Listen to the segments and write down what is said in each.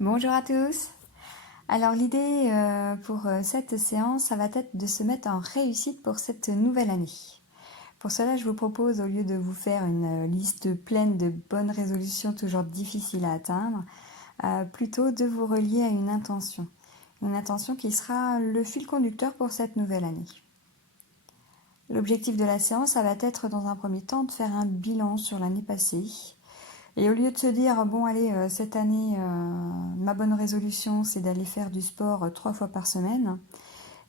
Bonjour à tous. Alors l'idée pour cette séance, ça va être de se mettre en réussite pour cette nouvelle année. Pour cela, je vous propose, au lieu de vous faire une liste pleine de bonnes résolutions toujours difficiles à atteindre, plutôt de vous relier à une intention. Une intention qui sera le fil conducteur pour cette nouvelle année. L'objectif de la séance, ça va être dans un premier temps de faire un bilan sur l'année passée. Et au lieu de se dire, bon allez, cette année, ma bonne résolution, c'est d'aller faire du sport 3 fois par semaine,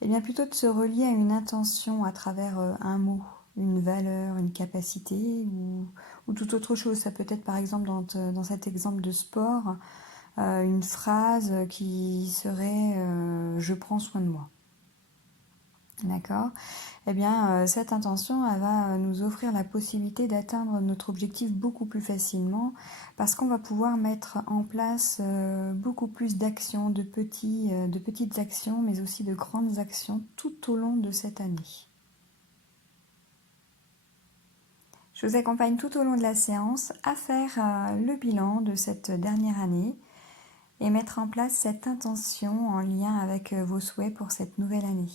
et bien plutôt de se relier à une intention à travers un mot, une valeur, une capacité ou toute autre chose. Ça peut être par exemple dans cet exemple de sport, une phrase qui serait je prends soin de moi. D'accord? Eh bien, cette intention, elle va nous offrir la possibilité d'atteindre notre objectif beaucoup plus facilement parce qu'on va pouvoir mettre en place beaucoup plus d'actions, de petites actions, mais aussi de grandes actions tout au long de cette année. Je vous accompagne tout au long de la séance à faire le bilan de cette dernière année et mettre en place cette intention en lien avec vos souhaits pour cette nouvelle année.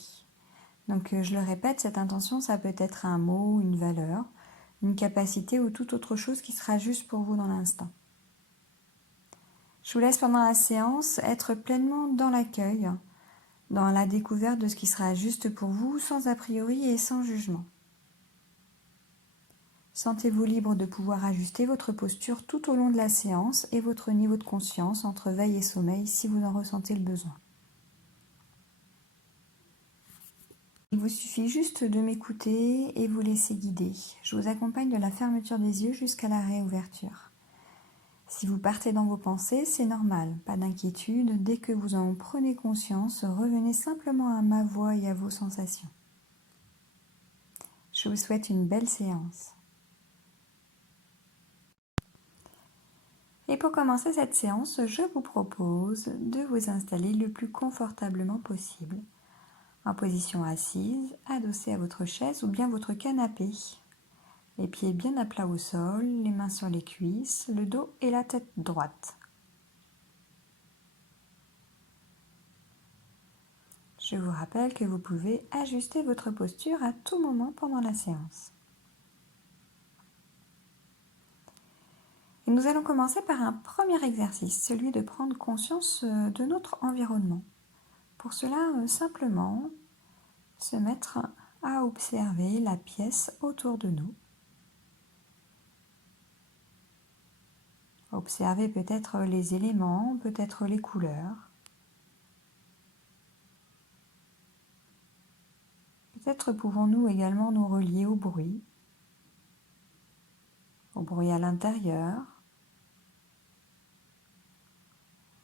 Donc je le répète, cette intention, ça peut être un mot, une valeur, une capacité ou toute autre chose qui sera juste pour vous dans l'instant. Je vous laisse pendant la séance être pleinement dans l'accueil, dans la découverte de ce qui sera juste pour vous, sans a priori et sans jugement. Sentez-vous libre de pouvoir ajuster votre posture tout au long de la séance et votre niveau de conscience entre veille et sommeil si vous en ressentez le besoin. Il vous suffit juste de m'écouter et vous laisser guider. Je vous accompagne de la fermeture des yeux jusqu'à la réouverture. Si vous partez dans vos pensées, c'est normal, pas d'inquiétude. Dès que vous en prenez conscience, revenez simplement à ma voix et à vos sensations. Je vous souhaite une belle séance. Et pour commencer cette séance, je vous propose de vous installer le plus confortablement possible. En position assise, adossée à votre chaise ou bien votre canapé. Les pieds bien à plat au sol, les mains sur les cuisses, le dos et la tête droite. Je vous rappelle que vous pouvez ajuster votre posture à tout moment pendant la séance. Et nous allons commencer par un premier exercice, celui de prendre conscience de notre environnement. Pour cela, simplement se mettre à observer la pièce autour de nous. Observer peut-être les éléments, peut-être les couleurs. Peut-être pouvons-nous également nous relier au bruit à l'intérieur,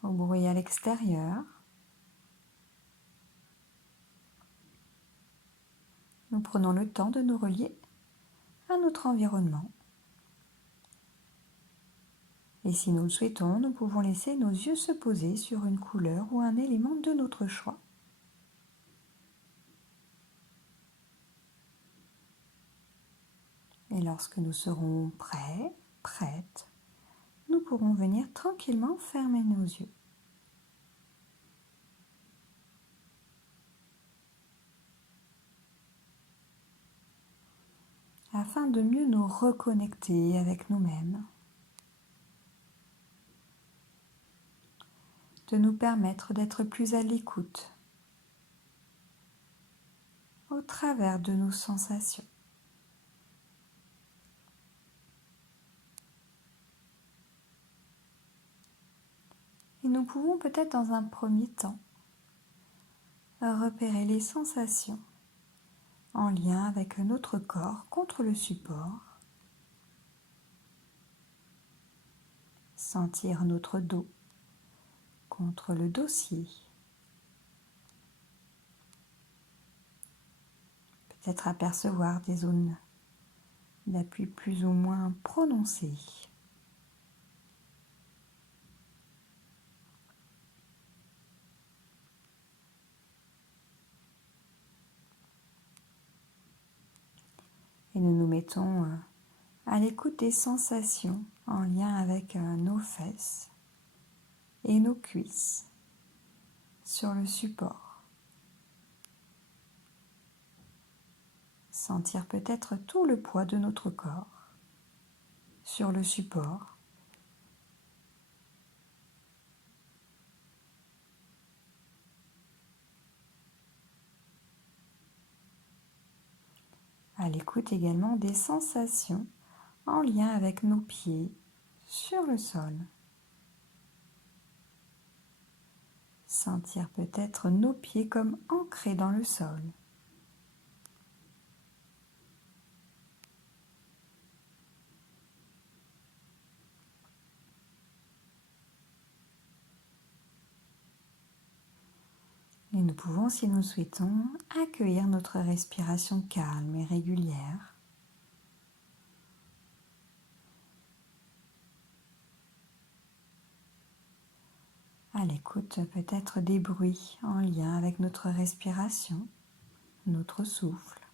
au bruit à l'extérieur. Nous prenons le temps de nous relier à notre environnement. Et si nous le souhaitons, nous pouvons laisser nos yeux se poser sur une couleur ou un élément de notre choix. Et lorsque nous serons prêts, prêtes, nous pourrons venir tranquillement fermer nos yeux. Afin de mieux nous reconnecter avec nous-mêmes, de nous permettre d'être plus à l'écoute au travers de nos sensations. Et nous pouvons peut-être dans un premier temps repérer les sensations en lien avec notre corps contre le support, sentir notre dos contre le dossier, peut-être apercevoir des zones d'appui plus ou moins prononcées. Et nous nous mettons à l'écoute des sensations en lien avec nos fesses, et nos cuisses sur le support. Sentir peut-être tout le poids de notre corps sur le support. À l'écoute également des sensations en lien avec nos pieds sur le sol. Sentir peut-être nos pieds comme ancrés dans le sol. Et nous pouvons, si nous le souhaitons, accueillir notre respiration calme et régulière. À l'écoute peut-être des bruits en lien avec notre respiration, notre souffle.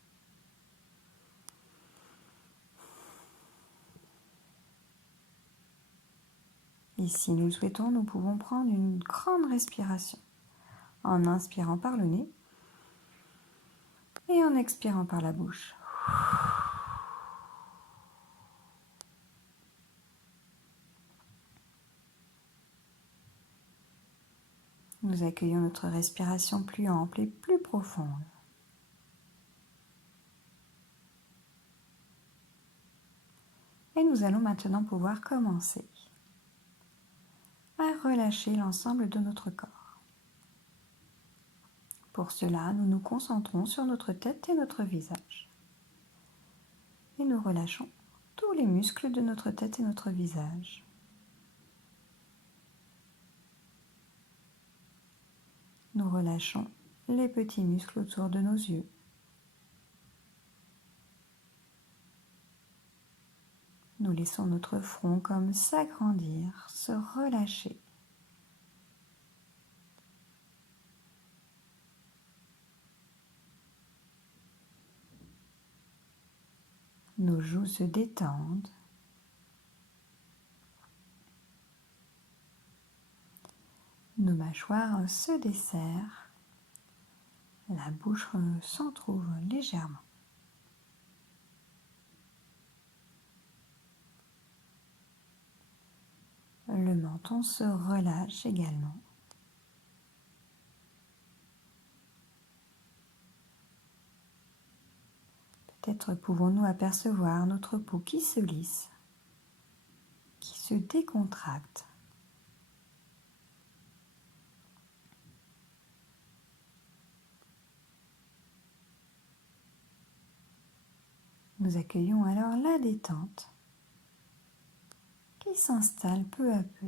Et si nous le souhaitons, nous pouvons prendre une grande respiration en inspirant par le nez et en expirant par la bouche. Nous accueillons notre respiration plus ample et plus profonde. Et nous allons maintenant pouvoir commencer à relâcher l'ensemble de notre corps. Pour cela, nous nous concentrons sur notre tête et notre visage. Et nous relâchons tous les muscles de notre tête et notre visage. Nous relâchons les petits muscles autour de nos yeux. Nous laissons notre front comme s'agrandir, se relâcher. Nos joues se détendent. Nos mâchoires se desserrent. La bouche s'entrouvre légèrement. Le menton se relâche également. Peut-être pouvons-nous apercevoir notre peau qui se lisse, qui se décontracte. Nous accueillons alors la détente qui s'installe peu à peu.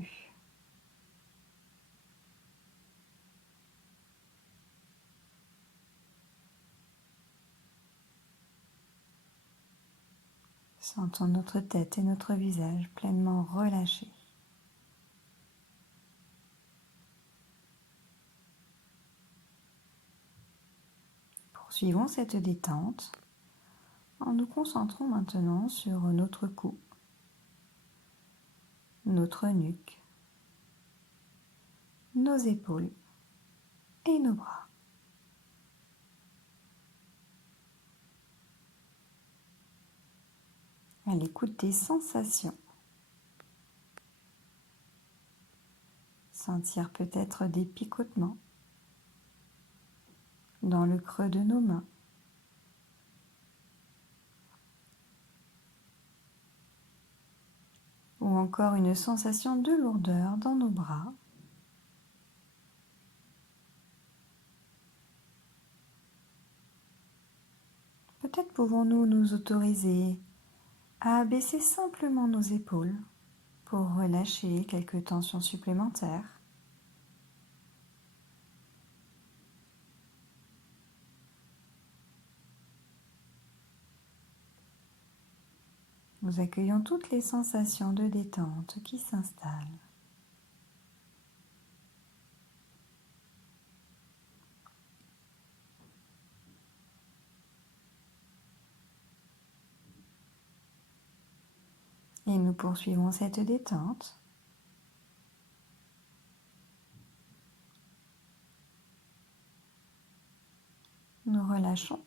Sentons notre tête et notre visage pleinement relâchés. Poursuivons cette détente en nous concentrant maintenant sur notre cou, notre nuque, nos épaules et nos bras. À l'écoute des sensations. Sentir peut-être des picotements dans le creux de nos mains. Ou encore une sensation de lourdeur dans nos bras. Peut-être pouvons-nous nous autoriser à baisser simplement nos épaules pour relâcher quelques tensions supplémentaires. Nous accueillons toutes les sensations de détente qui s'installent. Et nous poursuivons cette détente nous relâchons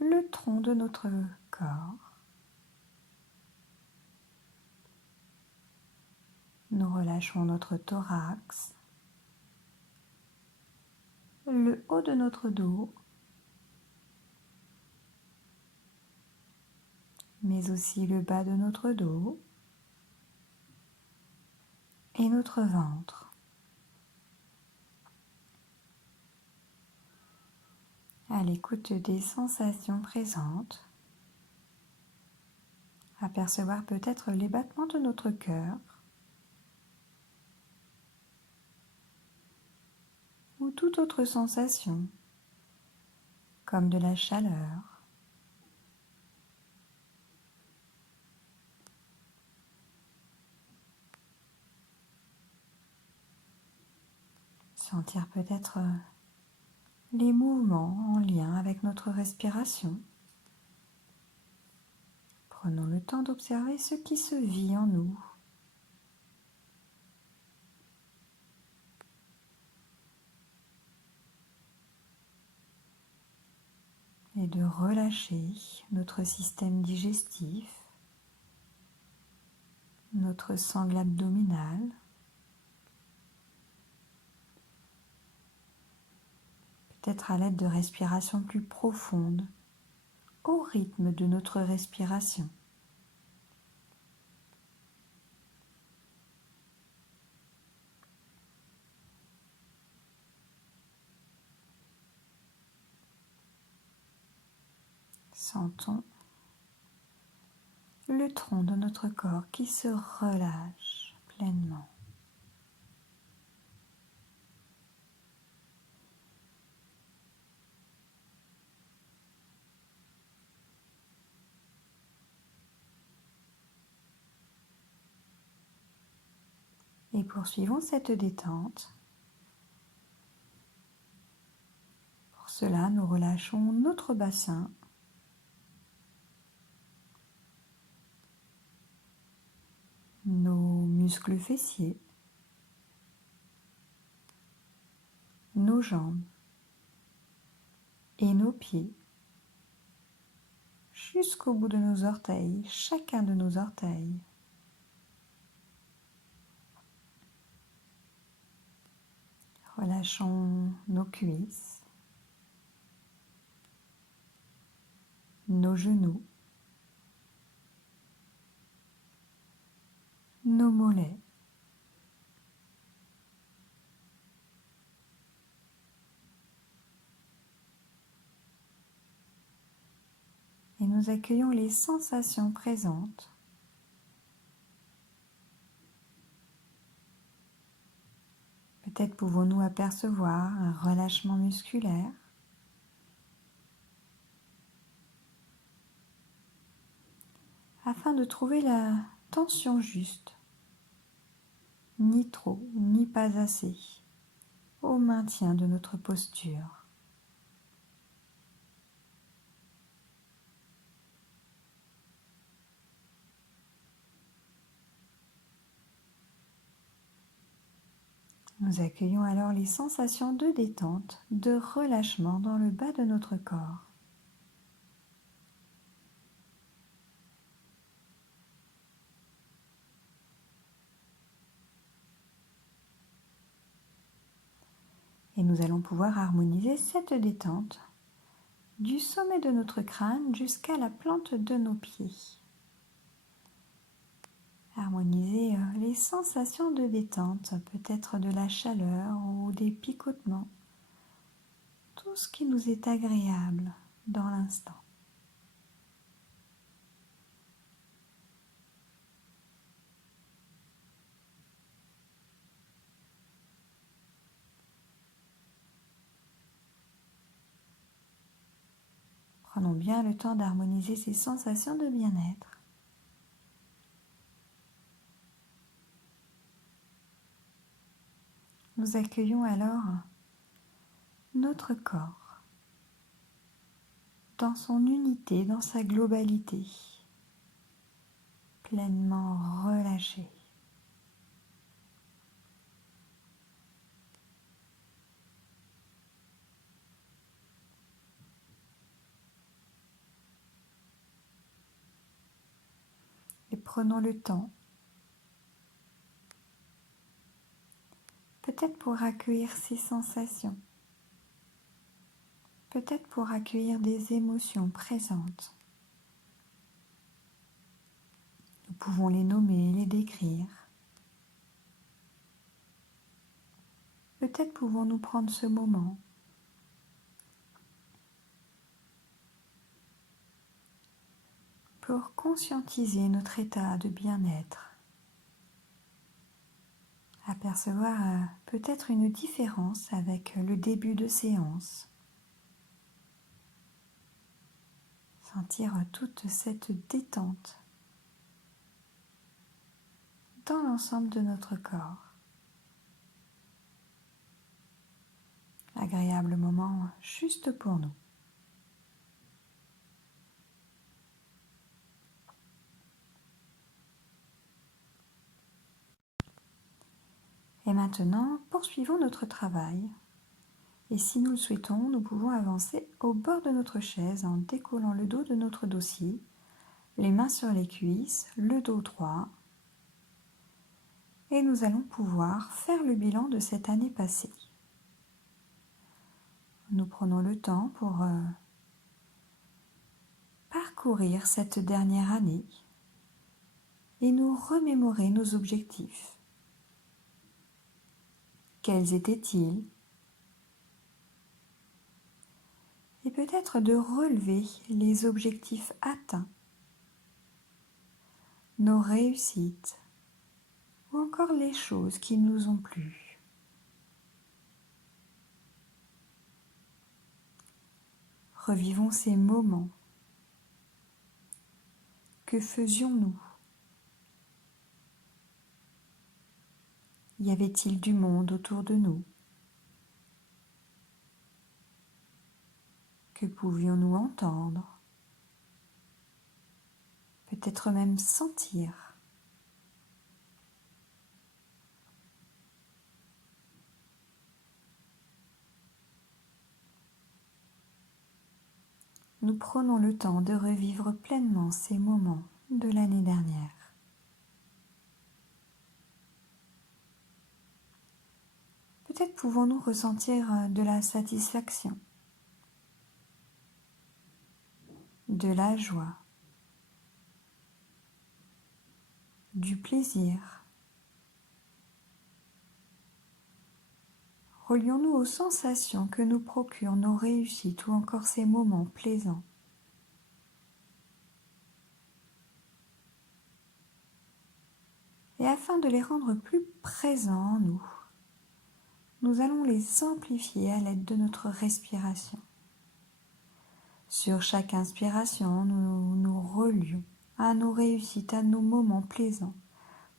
le tronc de notre corps. Nous relâchons notre thorax, le haut de notre dos, mais aussi le bas de notre dos et notre ventre. À l'écoute des sensations présentes, apercevoir peut-être les battements de notre cœur ou toute autre sensation, comme de la chaleur, sentir peut-être les mouvements en lien avec notre respiration. Prenons le temps d'observer ce qui se vit en nous. Et de relâcher notre système digestif, notre sangle abdominale, peut-être à l'aide de respirations plus profondes, au rythme de notre respiration. Sentons le tronc de notre corps qui se relâche pleinement. Et poursuivons cette détente. Pour cela, nous relâchons notre bassin, nos muscles fessiers, nos jambes et nos pieds, jusqu'au bout de nos orteils, chacun de nos orteils. Relâchons nos cuisses, nos genoux, nos mollets, et nous accueillons les sensations présentes. Peut-être pouvons-nous apercevoir un relâchement musculaire, afin de trouver la tension juste, ni trop, ni pas assez, au maintien de notre posture. Nous accueillons alors les sensations de détente, de relâchement dans le bas de notre corps. Et nous allons pouvoir harmoniser cette détente du sommet de notre crâne jusqu'à la plante de nos pieds. Harmoniser les sensations de détente, peut-être de la chaleur ou des picotements, tout ce qui nous est agréable dans l'instant. Prenons bien le temps d'harmoniser ces sensations de bien-être. Nous accueillons alors notre corps dans son unité, dans sa globalité, pleinement relâché. prenons le temps, peut-être pour accueillir ces sensations, peut-être pour accueillir des émotions présentes. Nous pouvons les nommer, les décrire. Peut-être pouvons-nous prendre ce moment pour conscientiser notre état de bien-être, apercevoir peut-être une différence avec le début de séance, sentir toute cette détente dans l'ensemble de notre corps. Agréable moment juste pour nous. Et maintenant, poursuivons notre travail. Et si nous le souhaitons, nous pouvons avancer au bord de notre chaise en décollant le dos de notre dossier, les mains sur les cuisses, le dos droit. Et nous allons pouvoir faire le bilan de cette année passée. Nous prenons le temps pour parcourir cette dernière année et nous remémorer nos objectifs. Quels étaient-ils? Et peut-être de relever les objectifs atteints, nos réussites ou encore les choses qui nous ont plu. Revivons ces moments. Que faisions-nous? Y avait-il du monde autour de nous? Que pouvions-nous entendre? Peut-être même sentir. Nous prenons le temps de revivre pleinement ces moments de l'année dernière. Peut-être pouvons-nous ressentir de la satisfaction, de la joie, du plaisir. Relions-nous aux sensations que nous procurent nos réussites ou encore ces moments plaisants. Et afin de les rendre plus présents en nous, nous allons les amplifier à l'aide de notre respiration. Sur chaque inspiration, nous nous relions à nos réussites, à nos moments plaisants,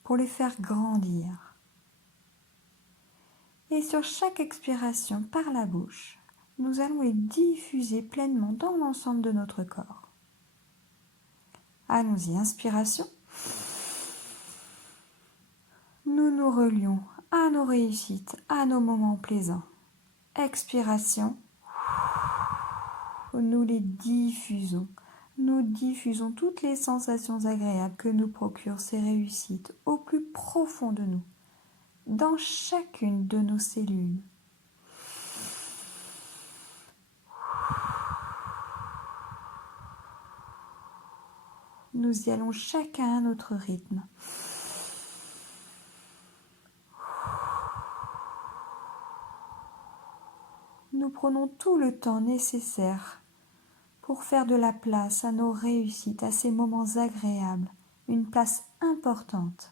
pour les faire grandir. Et sur chaque expiration par la bouche, nous allons les diffuser pleinement dans l'ensemble de notre corps. Allons-y, inspiration. Nous nous relions à nos réussites, à nos moments plaisants. Expiration. Nous les diffusons. Nous diffusons toutes les sensations agréables que nous procurent ces réussites au plus profond de nous, dans chacune de nos cellules. Nous y allons chacun à notre rythme. Nous prenons tout le temps nécessaire pour faire de la place à nos réussites, à ces moments agréables, une place importante.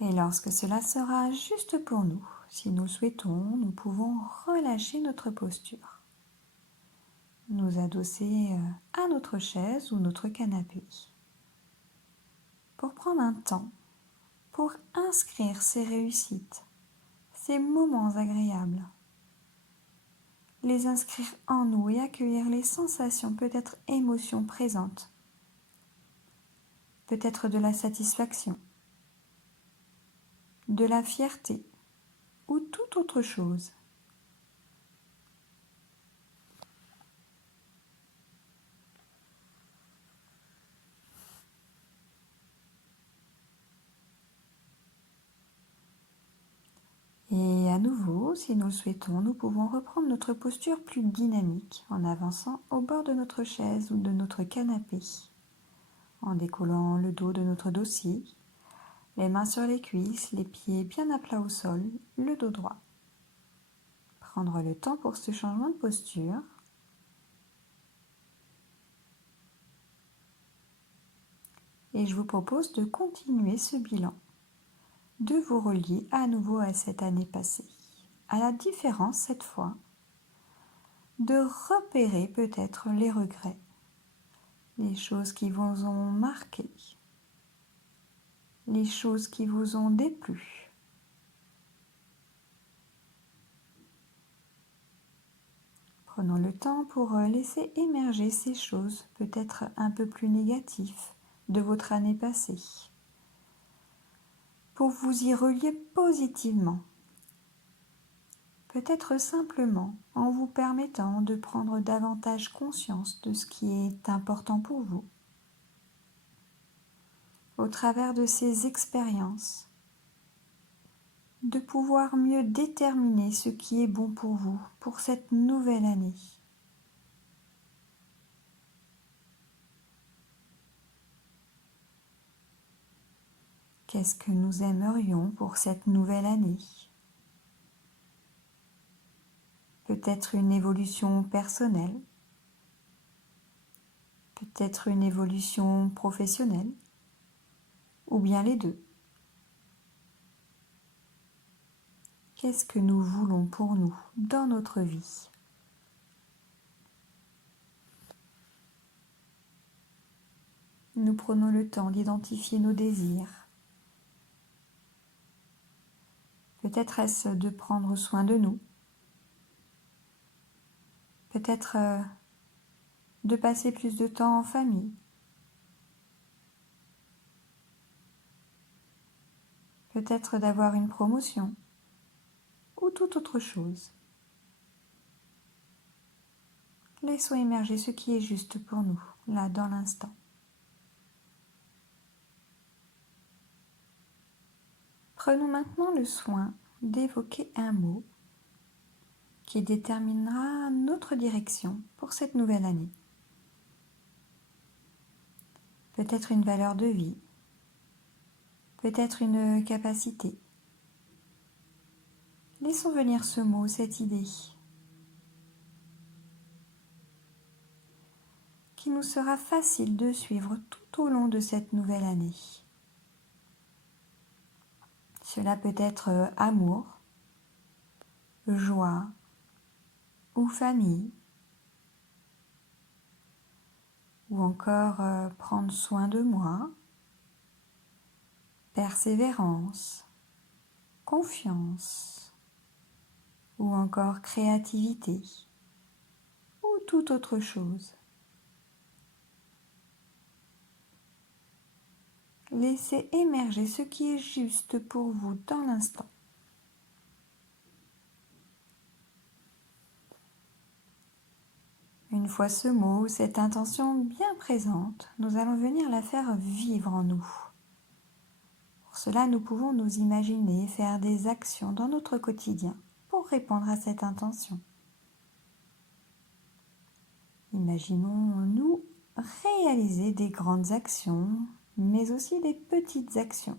Et lorsque cela sera juste pour nous, si nous le souhaitons, nous pouvons relâcher notre posture. Nous adosser à notre chaise ou notre canapé. Pour prendre un temps, pour inscrire ces réussites, ces moments agréables. Les inscrire en nous et accueillir les sensations, peut-être émotions présentes. peut-être de la satisfaction, de la fierté ou toute autre chose. Et à nouveau, si nous le souhaitons, nous pouvons reprendre notre posture plus dynamique en avançant au bord de notre chaise ou de notre canapé, en décollant le dos de notre dossier, les mains sur les cuisses, les pieds bien à plat au sol, le dos droit. Prendre le temps pour ce changement de posture. Et je vous propose de continuer ce bilan, de vous relier à nouveau à cette année passée, à la différence cette fois, de repérer peut-être les regrets, les choses qui vous ont marqué, les choses qui vous ont déplu. Prenons le temps pour laisser émerger ces choses peut-être un peu plus négatives de votre année passée, pour vous y relier positivement. Peut-être simplement en vous permettant de prendre davantage conscience de ce qui est important pour vous, au travers de ces expériences, de pouvoir mieux déterminer ce qui est bon pour vous, pour cette nouvelle année. Qu'est-ce que nous aimerions pour cette nouvelle année ? Peut-être une évolution personnelle, peut-être une évolution professionnelle, ou bien les deux. Qu'est-ce que nous voulons pour nous dans notre vie ? Nous prenons le temps d'identifier nos désirs. Peut-être est-ce de prendre soin de nous. Peut-être de passer plus de temps en famille. Peut-être d'avoir une promotion ou toute autre chose. Laissons émerger ce qui est juste pour nous, là dans l'instant. Prenons maintenant le soin d'évoquer un mot qui déterminera notre direction pour cette nouvelle année. Peut-être une valeur de vie, peut-être une capacité. Laissons venir ce mot, cette idée, qui nous sera facile de suivre tout au long de cette nouvelle année. Cela peut être amour, joie ou famille, ou encore prendre soin de moi, persévérance, confiance, ou encore créativité, ou toute autre chose. Laissez émerger ce qui est juste pour vous dans l'instant. Une fois ce mot, cette intention bien présente, nous allons venir la faire vivre en nous. Pour cela, nous pouvons nous imaginer faire des actions dans notre quotidien pour répondre à cette intention. Imaginons-nous réaliser des grandes actions, mais aussi des petites actions.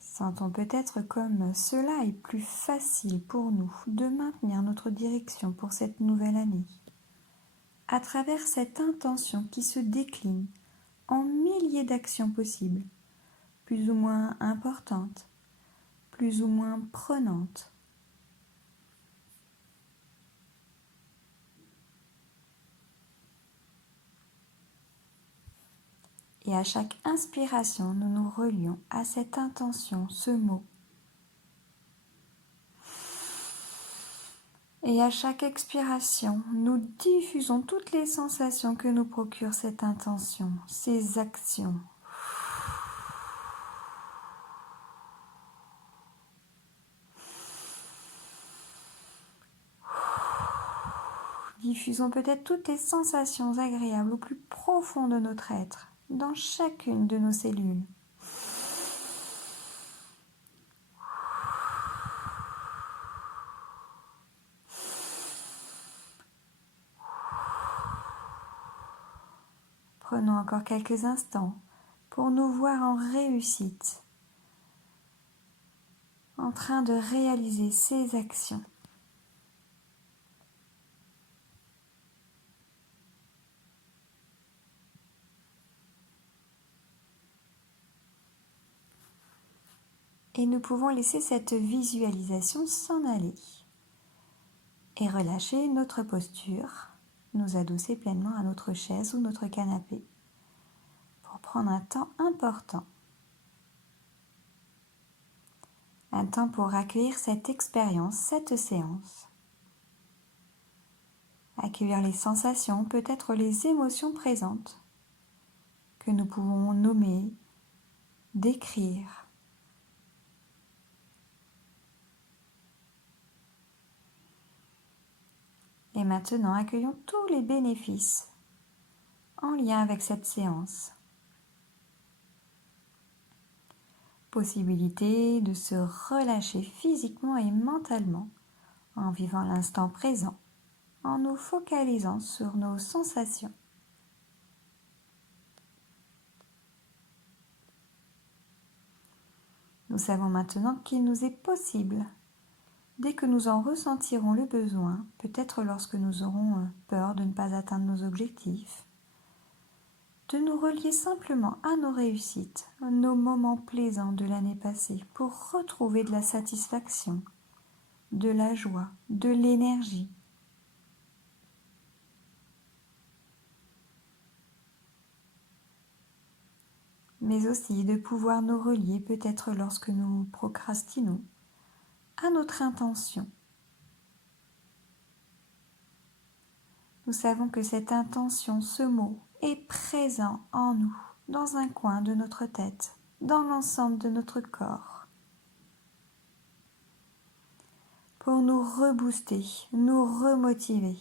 Sentons peut-être comme cela est plus facile pour nous de maintenir notre direction pour cette nouvelle année, à travers cette intention qui se décline en milliers d'actions possibles, plus ou moins importantes, plus ou moins prenantes. Et à chaque inspiration, nous nous relions à cette intention, ce mot. Et à chaque expiration, nous diffusons toutes les sensations que nous procure cette intention, ces actions. Diffusons peut-être toutes les sensations agréables au plus profond de notre être, dans chacune de nos cellules. Prenons encore quelques instants pour nous voir en réussite, en train de réaliser ces actions. Et nous pouvons laisser cette visualisation s'en aller et relâcher notre posture, nous adosser pleinement à notre chaise ou notre canapé pour prendre un temps important. Un temps pour accueillir cette expérience, cette séance. Accueillir les sensations, peut-être les émotions présentes que nous pouvons nommer, décrire. Et maintenant, accueillons tous les bénéfices en lien avec cette séance. Possibilité de se relâcher physiquement et mentalement en vivant l'instant présent, en nous focalisant sur nos sensations. Nous savons maintenant qu'il nous est possible, dès que nous en ressentirons le besoin, peut-être lorsque nous aurons peur de ne pas atteindre nos objectifs, de nous relier simplement à nos réussites, nos moments plaisants de l'année passée, pour retrouver de la satisfaction, de la joie, de l'énergie. Mais aussi de pouvoir nous relier peut-être lorsque nous procrastinons à notre intention. Nous savons que cette intention, ce mot, est présent en nous, dans un coin de notre tête, dans l'ensemble de notre corps, pour nous rebooster, nous remotiver.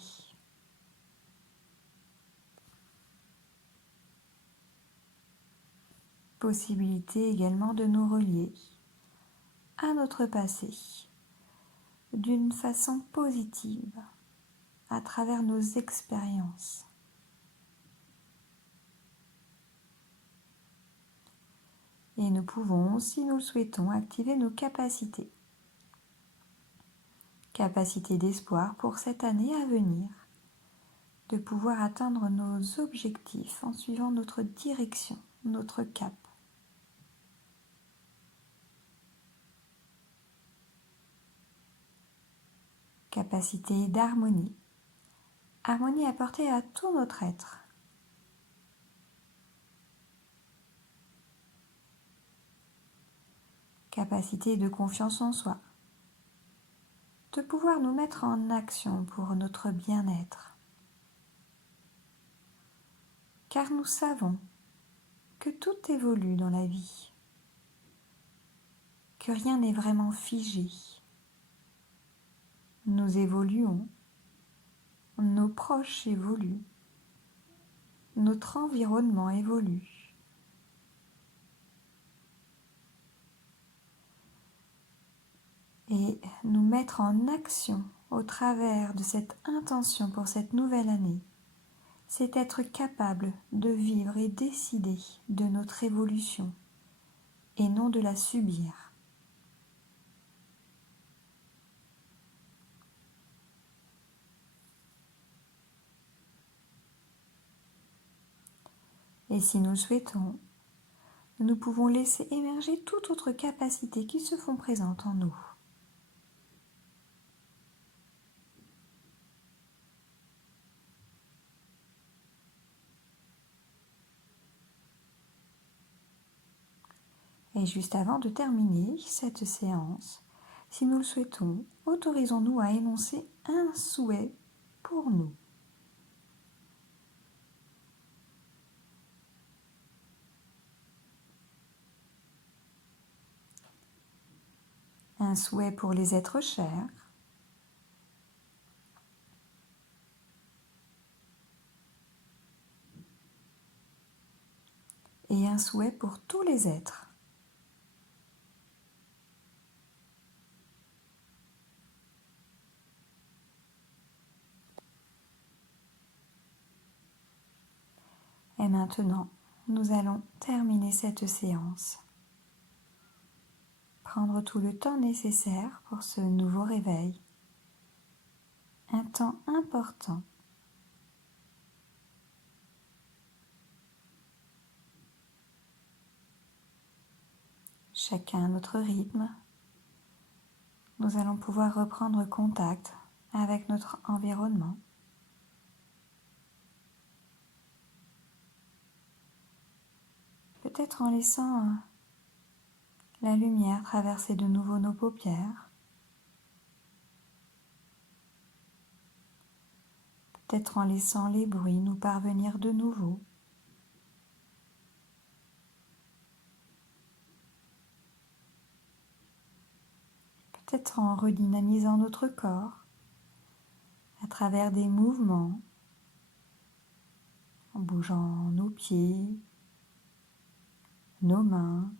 Possibilité également de nous relier à notre passé d'une façon positive à travers nos expériences. Et nous pouvons, si nous le souhaitons, activer nos capacités. Capacités d'espoir pour cette année à venir, de pouvoir atteindre nos objectifs en suivant notre direction, notre cap. Capacité d'harmonie, harmonie apportée à tout notre être. Capacité de confiance en soi, de pouvoir nous mettre en action pour notre bien-être. Car nous savons que tout évolue dans la vie, que rien n'est vraiment figé. Nous évoluons, nos proches évoluent, notre environnement évolue. Et nous mettre en action au travers de cette intention pour cette nouvelle année, c'est être capable de vivre et décider de notre évolution et non de la subir. Et si nous le souhaitons, nous pouvons laisser émerger toute autre capacité qui se font présentes en nous. Et juste avant de terminer cette séance, Si nous le souhaitons, autorisons-nous à énoncer un souhait pour nous. Un souhait pour les êtres chers. Et un souhait pour tous les êtres. Et maintenant, nous allons terminer cette séance. Prendre tout le temps nécessaire pour ce nouveau réveil. Un temps important. Chacun à notre rythme, nous allons pouvoir reprendre contact avec notre environnement. Peut-être en laissant la lumière traverser de nouveau nos paupières. Peut-être en laissant les bruits nous parvenir de nouveau. Peut-être en redynamisant notre corps à travers des mouvements, en bougeant nos pieds, nos mains,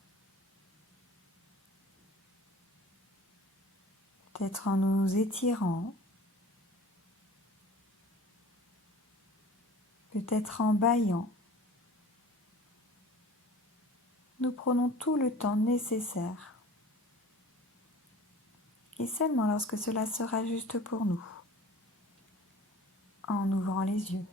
peut-être en nous étirant, peut-être en bâillant. Nous prenons tout le temps nécessaire. Et seulement lorsque cela sera juste pour nous, en ouvrant les yeux.